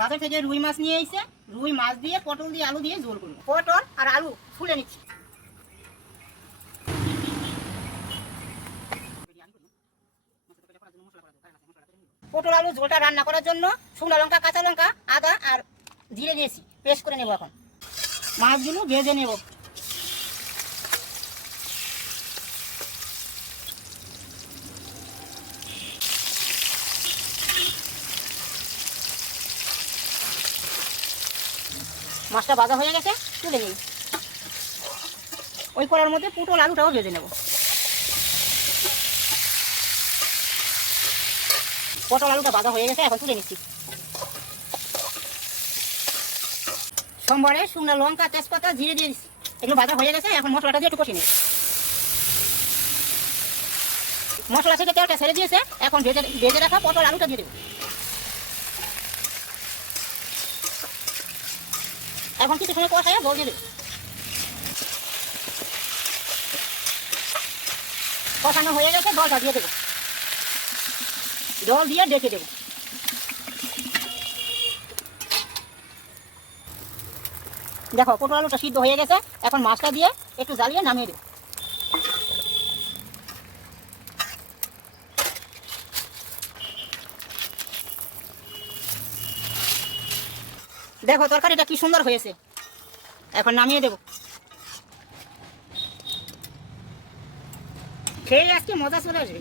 বাজার থেকে রুই মাছ নিয়ে এসে রুই মাছ দিয়ে পটল দিয়ে আলু দিয়ে ঝোল করবো। পটল আর আলু ফুলে নিচ্ছি। পটল আলু ঝোলটা রান্না করার জন্য শুকনো লঙ্কা, কাঁচা লঙ্কা, আদা আর জিরে দিয়েছি, পেস্ট করে নেব। এখন মাছগুলো ভেজে নেব। মাছটা ভাজা হয়ে গেছে, তুলে নিই। ওই কড়ার মধ্যে পটল আলুটাও ভেজে নেব। পটল আলুটা ভাজা হয়ে গেছে, এখন তুলে নিচ্ছি। সোমবারে শুকনো লঙ্কা, তেজপাতা, জিরে দিয়ে দিচ্ছি। এগুলো ভাজা হয়ে গেছে, এখন মশলাটা দিয়ে একটু কষিয়ে নিই। মশলা থেকে তেলটা ছেড়ে দিয়েছে, এখন ভেজে রাখা পটল আলুটা দিয়ে দেবো। এখন কিছু সময় কষায় জল দিয়ে দেবো। কষানো হয়ে গেছে, জলটা দিয়ে দেবো। জল দিয়ে ডেকে দেবো। দেখো পটল আলুটা সিদ্ধ হয়ে গেছে, এখন মাছটা দিয়ে একটু জ্বালিয়ে নামিয়ে দেবো। দেখো তরকারিটা কি সুন্দর হয়েছে, এখন নামিয়ে দেবো। খেয়ে আজকে মজা চলে আসবে।